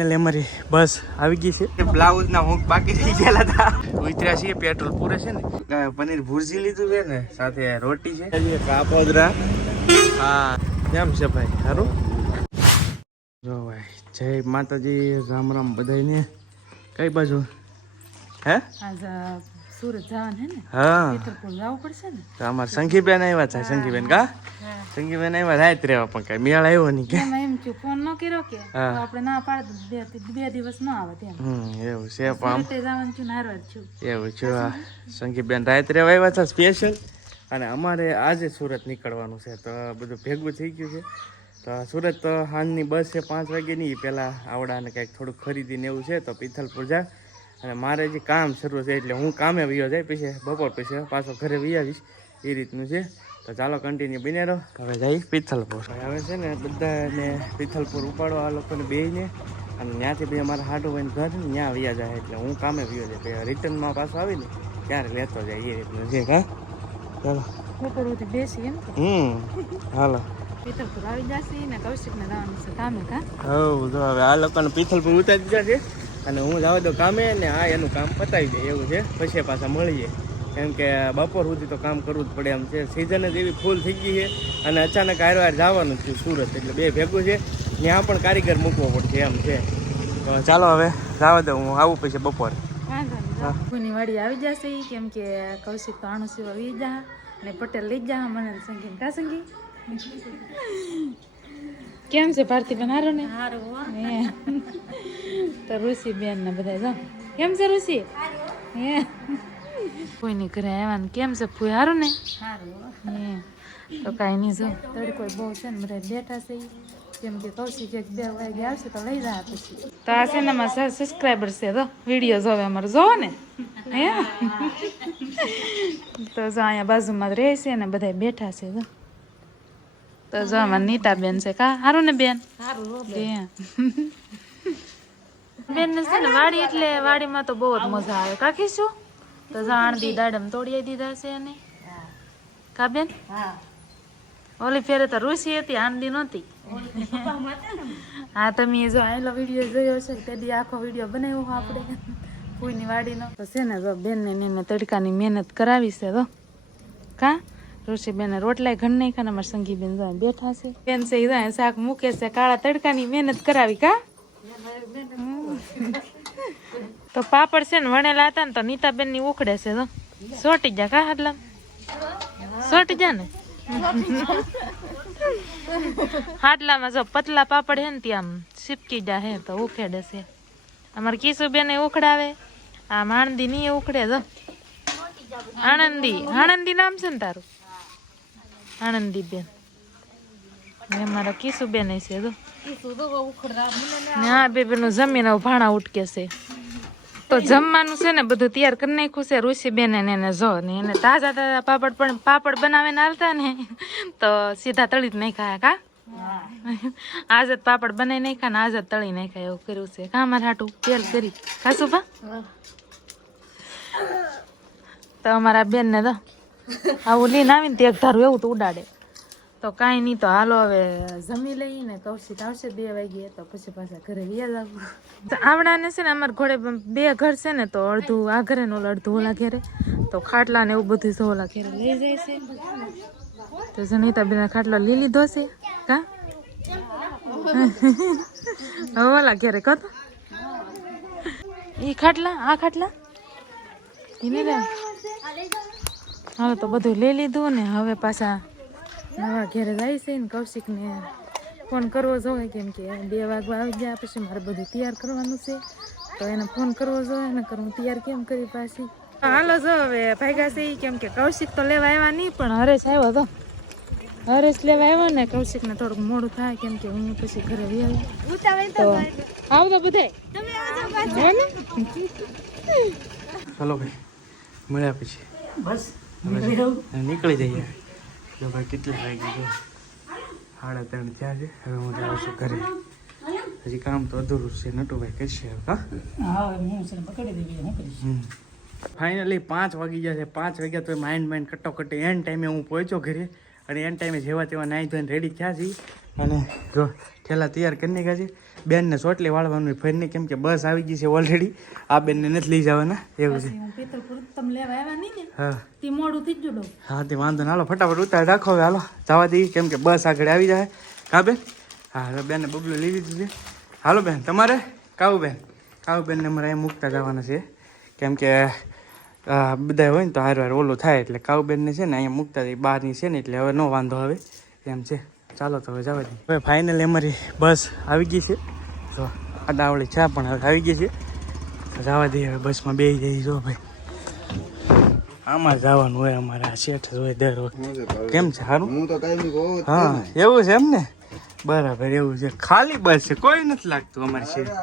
અમારી બસ આવી ગઈ છે. બ્લાઉઝ ના હુક બાકી રહી ગયેલા હતા. ઉતર્યા છીએ, પેટ્રોલ પૂરે છે ને. પનીર ભુરજી લીધું છે ને, સાથે રોટી છે. કાપોદરા. હા કેમ છે ભાઈ? સારું. જો ભાઈ, જય માતાજી, રામ રામ બધાને. કઈ બાજુ હે? સુરત જવાનું હે ને. હા જવું પડશે ને. તો અમારે સંગીબેન આવ્યા છે. સંગીબેન કા સંગીબેન આવ્યા રાત રહેવા, પણ કઈ મેળ આવ્યો નહીં કે એમ કે ફોન ન કર્યો કે આપણે ના પાડે 2 દિવસ ન આવે તેમ. એવું છે. પણ જવાનું છું નારવા છું એવું છે. સંગીબેન રાત રહેવા આવ્યા છે સ્પેશિયલ. અને અમારે આજે સુરત નીકળવાનું છે, તો બધું ભેગું થઈ ગયું છે. તો સુરત તો સાંજની બસ છે 5 વાગ્યાની. પહેલાં આવડાને કંઈક થોડુંક ખરીદીને એવું છે, તો પિથલપુર જા. અને મારે જે કામ શરૂ છે એટલે હું કામે વયો જાય, પછી બપોર પછી પાછો ઘરે વહી આવીશ, એ રીતનું છે. તો ચાલો કન્ટિન્યુ બને રહો. હવે જઈ પિથલપુર. હવે છે ને બધાને પિથલપુર ઉપાડવા આ લોકોને બેને, અને ત્યાંથી ભાઈ અમારા હાટું ભાઈને ઘર ને ત્યાં વયા જાય, એટલે હું કામે વયો જાય. પછી રિટર્નમાં પાછો આવીને ત્યારે લેતો જાય, એ રીતનું છે. હા ચાલો બેસી એમ હાલો. પિથલપુર આવી જશે ને કૌશિકને જવાનું છે કામે. કા હવ જો હવે આ લોકોને પિથલપુર ઉતારી દીધા છે, અને હું જવા દઉં કામે, ને આ એનું કામ પતાવી દે એવું છે. પછી પાછા મળીએ, કેમ કે બપોર સુધી તો કામ કરવું જ પડે એમ છે. સિઝન જ એવી ફૂલ થઈ ગઈ છે, અને અચાનક હારવાર જવાનું છે સુરત, એટલે બે ભેગું છે. ત્યાં પણ કારીગર મૂકવો પડશે એમ છે. તો ચાલો હવે જવા દઉં, હું આવું પછી બપોર. કોઈની વાડી આવી જશે, કેમ કે કૌશિક તો આણું સિવા વી જા ને પટેલ લઈ જા મને સંગીત. કા સંગી કેમ છે ભારતીબેન? હારો ને? તો ઋષિ બેન ને બધા જો કેમ છે ઋષિ? હે કોઈની ઘરે આવ્યા ને કેમ છે ફૂઈ? હારું ને? તો કાંઈ નહીં, જો તડકો બહુ છે ને બધા બેઠા છે, કેમ કે કૌશિક 1-2 વાગે આવશે તો લઈ જાય પછી. તો આ છે ને અમારા સબસ્ક્રાઈબર છે, તો વિડીયો જોવે અમારે, જોવો ને. હે તો જો અહીંયા બાજુમાં રહે છે ને બધા બેઠા છે. જો તો જો અમારે નીતાબેન છે. કા હારું ને બેન? બેન ને છે ને વાડી, એટલે વાડીમાં તો બહુ જ મજા આવે. કાકી શું તો જાણદી દાડમ તોડી દીધા છે એને. કા બેન? ઓલી ફેરે તો ઋષિ હતી, આંદી નહોતી. હા તમે જો આયલો વિડીયો જોયો છે, તે આખો વિડીયો બનાવ્યો આપણે ફૂઈની વાડીનો. તો છે ને જો બેન ને તડકાની મહેનત કરાવી છે. તો કા ઋષિ બેન રોટલાય ઘર નહીં ખાને, અમારે સંગી બેન જો બેઠા છે. બેન છે એ શાક મૂકે છે, કાળા તડકાની મહેનત કરાવી. કા તો પાપડ છે ને વણેલા હતા ને, તો નીતાબેન ની ઉખડે છે. તો સોટી જા. કા હાટલા સોટી જા ને. હાટલામાં જો પતલા પાપડ હે ને ત્યાં સિપકી જા હે, તો ઉખેડે છે. અમારે કિશુબેન ઉખડાવે, આ આણંદી ની ઉખડે. જો આણંદી નામ છે ને તારું? આણંદી બેન ને અમારા કિશુબેન છે. જો હા બે બેનું જમીન ભાણા ઉટકે છે. તો જમવાનું છે ને બધું તૈયાર કરી નાખ્યું છે ઋષિ બેન એને. જો ને એને તાજા તાજા પાપડ બનાવીને આવતા ને, તો સીધા તળી જ નહીં ખાયા. કા આજ પાપડ બનાવી નહીં ખા ને આજ તળી નહીં ખાય, એવું કર્યું છે. કા મારે હાટું તેલ કરી ખાશું બા. તો અમારા બેન ને તો આવું લઈને આવીને તે એક ધારું એવું તો ઉડાડે. તો કાંઈ નહીં, તો હાલો હવે જમી લઈને કૌશિક આવશે 2 વાગે, તો પછી પાછા ઘરે વ્યા જવું. આવડાને છે ને અમારા ઘોડે 2 ઘર છે ને, તો અડધું આ ઘરે ને અડધું ઓલા ઘેરે. તો ખાટલા ને એવું બધું તો ઓલા ઘેરે લઈ જાય છે. તો જનીતા બેન ખાટલો લઈ લીધો છે. કા ઓલા ઘેરે કતો ઈ ખાટલા, આ ખાટલા એને રે. હવે તો બધું લઈ લીધું ને, હવે પાછા નવા ઘેરે જાય છે ને. કૌશિકને ફોન કરવો જોઈએ, કેમ કે 2 વાગવા આવી ગયા, પછી મારે બધું તૈયાર કરવાનું છે. તો એને ફોન કરવો જોઈએ ને, હું તૈયાર કેમ કરી પાછી. હાલો જો હવે ભાગ્યા છે, કેમ કે કૌશિક તો લેવા આવ્યા નહીં, પણ હરેશ આવ્યો. તો હરેશ લેવા આવ્યો ને, કૌશિક ને થોડુંક મોડું થાય, કેમ કે હું પછી ઘરે આવી. તો આવતો બધે ચાલો ભાઈ મળ્યા પછી બસ નીકળી જઈએ. જો ભાઈ કેટલા વાગી ગયો? 3:30 થયા છે. હવે હું જાઉં છું ઘરે. હજી કામ તો અધૂરું છે. નટુભાઈ કરશે. ફાઇનલી 5 વાગી ગયા છે. 5 વાગ્યા તો માઇન્ડ કટોકટી એન્ડ ટાઈમે હું પહોંચ્યો ઘરે. અને એન ટાઈમે જેવા તેવા નાહી ધોઈને રેડી થયા છીએ અને જો ઠેલા તૈયાર કરી નાખ્યા છે. બેનને ચોટલી વાળવાનું ફરીને કેમ કે બસ આવી ગઈ છે ઓલરેડી. આ બેનને નથી લઈ જવાના એવું છે. હા હા તે વાંધો ના, હાલો ફટાફટ ઉતાર રાખો હવે, હાલો જવા દઈએ કેમ કે બસ આગળ આવી જાય. હા બેન, હા હવે બેનને બબલું લઈ લીધું છે. હાલો બેન તમારે કાવુબેનને અમારે અહીં મૂકતા જવાના છે કેમ કે બધા હોય ને તો હાર ઓલું થાય એટલે કાવુબેનને છે ને અહીંયા મૂકતા જઈએ. બહારની છે ને એટલે હવે ન વાંધો આવે એમ છે. ચાલો તો હવે જવા દઈએ. હવે ફાઇનલી અમારી બસ આવી ગઈ છે. જો આડાવળી ચા પણ હવે આવી ગઈ છે. જવા દઈએ હવે બસમાં બેસી જઈએ. જો ભાઈ આમાં જવાનું હોય અમારે આ શેઠ હોય દર વખતે. કેમ છે સારું? હા એવું છે એમ ને, બરાબર એવું છે. ખાલી બસ છે, કોઈ નથી લાગતું અમારે શેઠ.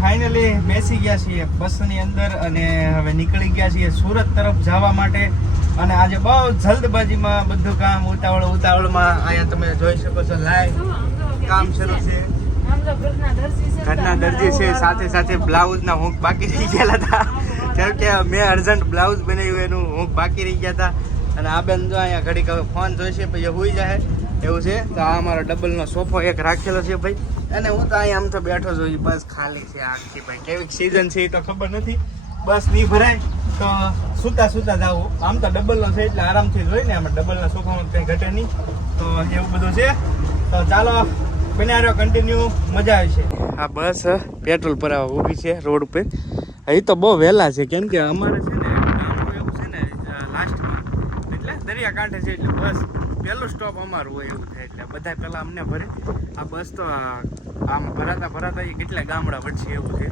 ફાઇનલી બેસી ગયા છીએ બસની અંદર અને હવે નીકળી ગયા છીએ સુરત તરફ જવા માટે. અને આજે બહુ જલ્દબાજીમાં બધું કામ ઉતાવળમાં અહીંયા તમે જોઈ શકો છો લાઈવ કામ શરૂ છે. ઘરના દરજી છે, સાથે સાથે બ્લાઉઝના હુંક બાકી રહી ગયેલા હતા કેમ કે મેં અર્જન્ટ બ્લાઉઝ બનાવ્યું એનું હુંક બાકી રહી ગયા હતા. અને આ બેન જો અહીંયા ઘડીક હવે ફોન જોઈશે પછી હોઈ જાય એવું છે. તો આ અમારો ડબલનો સોફો એક રાખેલો છે ભાઈ. અને હું તો અહીંયા આમ તો બેઠો છું, બસ ખાલી છે આખી ભાઈ. કેવી સિઝન છે એ તો ખબર નથી, બસ નહીં ભરાય તો સુતા જવું. આમ તો ડબલનો છે એટલે આરામથી જોઈ ને, આમાં ડબલના સોફામાં કંઈ ઘટે નહીં. તો એવું બધું છે. તો ચાલો બન્યા રહ્યો કન્ટિન્યુ, મજા આવશે. આ બસ પેટ્રોલ ભરાવા ઊભી છે રોડ ઉપર. એ તો બહુ વહેલા છે કેમ કે અમારે છે ને ગામડું એવું છે ને લાસ્ટમાં એટલે દરિયાકાંઠે છે એટલે બસ પહેલું સ્ટોપ અમારું હોય એવું થાય એટલે બધા પહેલાં અમને ભરે. આ બસ તો આમ ભરાતા એ કેટલા ગામડા વચ્ચે એવું છે.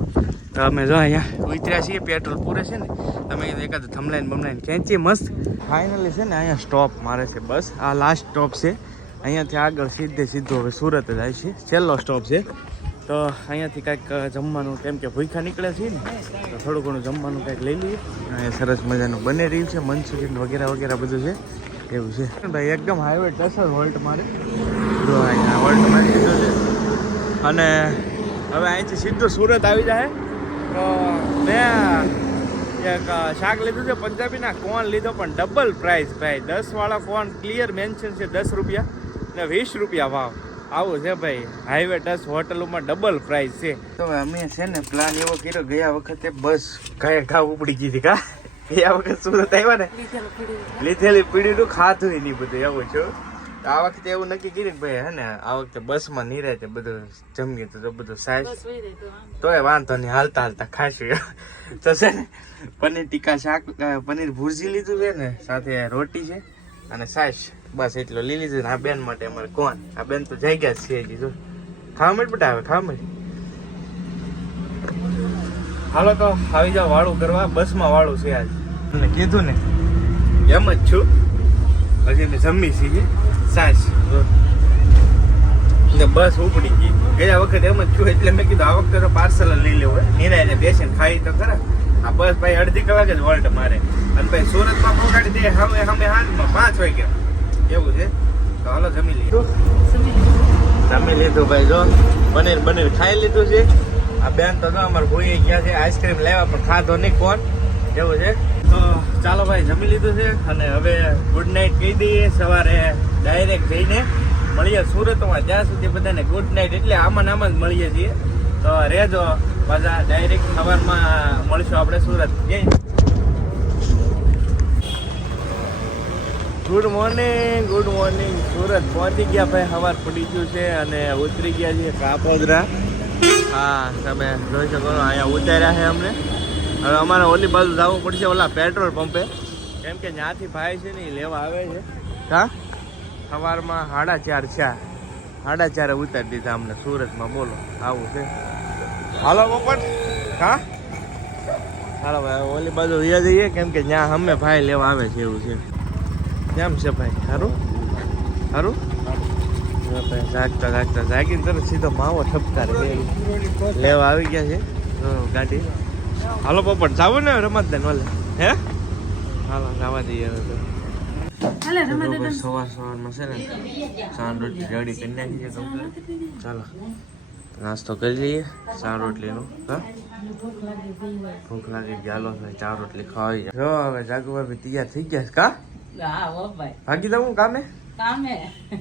તો અમે જો અહીંયા ઉતર્યા છીએ, પેટ્રોલ પૂરે છે ને, તમે એકાદ થમલાઈને ખેંચીએ મસ્ત. ફાઇનલી છે ને અહીંયા સ્ટોપ મારે છે બસ. આ લાસ્ટ સ્ટોપ છે. અહીંયાથી આગળ સીધું હવે સુરત જ આવી છે, છેલ્લો સ્ટોપ છે. તો અહીંયાથી કાંઈક જમવાનું કેમ કે ભૂખા નીકળે છે ને તો થોડું ઘણું જમવાનું કાંઈક લઈ લઈએ. અહીંયા સરસ મજાનું બની રહ્યું છે, મંચુરિયન વગેરે બધું છે એવું છે ભાઈ. એકદમ હાઈવે ટચ જ હોલ્ટ મારે, જો અહીંયા હોલ્ટ મારી દીધો છે. અને હવે અહીંથી સીધું સુરત આવી જાય. તો મેં એક શાક લીધું છે પંજાબીના, કોન લીધો પણ ડબલ પ્રાઇસ ભાઈ. 10 વાળા કોન ક્લિયર મેન્શન છે 10 રૂપિયા ને 20 રૂપિયા ભાવ. આવું છે ભાઈ, હાઈવે ટચ હોટલોમાં ડબલ પ્રાઇસ છે. તો અમે છે ને પ્લાન એવો કર્યો, ગયા વખતે બસ ઘા ઉપડી ગઈ હતી. ગયા વખત સુરત આવ્યા ને લીધેલી પીડીનું ખાધું નહીં બધું એવું છે. આ વખતે એવું નક્કી કર્યું કે ભાઈ હે ને આ વખતે બસમાં નહીં રહે બધું જમીએ તો બધું સાઈઝ તોય વાંધો નહીં, હાલતા ખાશું. તો છે ને પનીર ટીકા શાક, પનીર ભુરજી લીધું છે ને, સાથે રોટી છે અને સાઈઝ, બસ એટલું લઈ લીધું. આ બેન માટે અમારે કોણ, આ બેન તો જઈ ગયા છે હજી. જો ખાવા મળે બેટા, હવે ખાવા મળે. હાલો તો આવી જાઓ વાળું કરવા, બસમાં વાળું છે આજ. મને કીધું ને એમ જ છું, હજી મેં જમી છીએ સાસ ને બસ ઉપડી ગઈ. ગયા વખત એમ જ છું એટલે મેં કીધું આ વખતે તો પાર્સલ લઈ લેવું હોય, નિરાયને બેસીને ખાઈ તો ખરા. આ બસ ભાઈ અડધી કલાક જ વોલ્ટ મારે અને ભાઈ સુરતમાં પહોંચાડી દે હવે હાથમાં 5 વાગ્યા એવું છે. તો હાલો જમી લીધું ભાઈ. જો પનીર ખાઈ લીધું છે. આ બેન તો જો અમારે ભૂઈ ગયા છે, આઈસ્ક્રીમ લેવા પણ ખાધો નહીં કોણ એવું છે. તો ચાલો ભાઈ જમી લીધું છે અને હવે ગુડ નાઇટ કહી દઈએ. સવારે ડાયરેક્ટ જઈને મળીએ સુરતમાં. જ્યાં સુધી બધાને ગુડ નાઇટ એટલે આમાં જ મળીએ છીએ. તો રહેજો બધા, ડાયરેક્ટ સવારમાં મળીશું આપણે સુરત. ગુડ મોર્નિંગ સુરત પહોંચી ગયા ભાઈ. સવાર પડી ગયું છે અને ઉતરી ગયા છીએ કાપોદરા. હા તમે જોઈ શકો છો અહીંયા ઉતાર્યા છે અમને. હવે અમારે ઓલી બાજુ જવું પડશે ઓલા પેટ્રોલ પંપે, કેમ કે ત્યાંથી ભાઈ છે ને એ લેવા આવે છે. હા સવારમાં 4:30 છે, 4:30 ઉતારી દીધા અમને સુરતમાં. બોલો આવું છે. હાલો પોપટ. હા હાલો ભાઈ ઓલી બાજુ રહ્યા જઈએ કેમ કે ત્યાં અમે ભાઈ લેવા આવે છે એવું છે. કેમ છે ભાઈ? સારું જાગતા જાગીને તરત સીધો માવો ઠપકારે લેવા આવી ગયા છે ગાડી. હાલો પોપટ જાવું ને રમત દે ઓલે હે? હાલો જવા દઈએ હવે. સવારમાં છે ને સાંજ રોટલી રેડી કરી નાખી છે કમ્પ્લીટ. ચાલો નાસ્તો કરી લઈએ ચા રોટલીનું. હા ભૂખ લાગી ગઈ, હાલો ચા રોટલી ખાવી જાય. જો હવે જાગવા બી તૈયાર થઈ ગયા. કા ભાગી દઉં કામે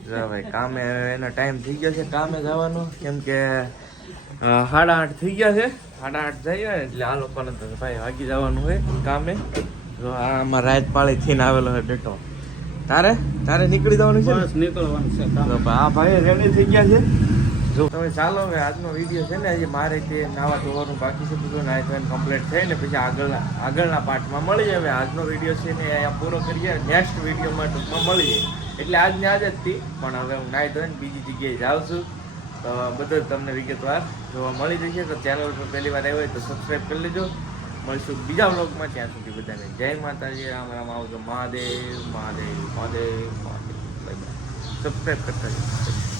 જો ભાઈ કામે એનો ટાઈમ થઈ ગયો છે કામે જવાનો કેમ કે 8:30 થઈ ગયા છે 8:30 જઈએ એટલે આ લોકોને તો ભાઈ વાગી જવાનું હોય કામે જો આમાં રાત પાળી થઈને આવેલો છે ડેટો તારે નીકળી જવાનું છે બસ નીકળવાનું છે તો આ ભાઈ રેડી થઈ ગયા છે જો તમે ચાલો હવે આજનો વિડીયો છે ને મારે તે નાવા ધોવાનું બાકી છે બધું નાઈ ધોઈને કમ્પ્લીટ થઈ ને પછી આગળના પાર્ટમાં મળી હવે આજનો વિડીયો છે ને અહીંયા પૂરો કરીએ નેક્સ્ટ વિડીયોમાં ટૂંકમાં મળીએ એટલે આજને આજ જ હતી પણ હવે હું નાઈ ધોઈને બીજી જગ્યાએ જાઉં છું તો બધું તમને વિગતવાર જોવા મળી જશે તો ચેનલ પર પહેલી વાર આવ્યો હોય તો સબસ્ક્રાઈબ કરી લેજો મળીશું બીજા વ્લોગમાં ત્યાં સુધી બધાને જય માતાજી રામ રામ આવજો મહાદેવ મહાદેવ મહાદેવ મહાદેવ સબસ્ક્રાઈબ કરતા જજો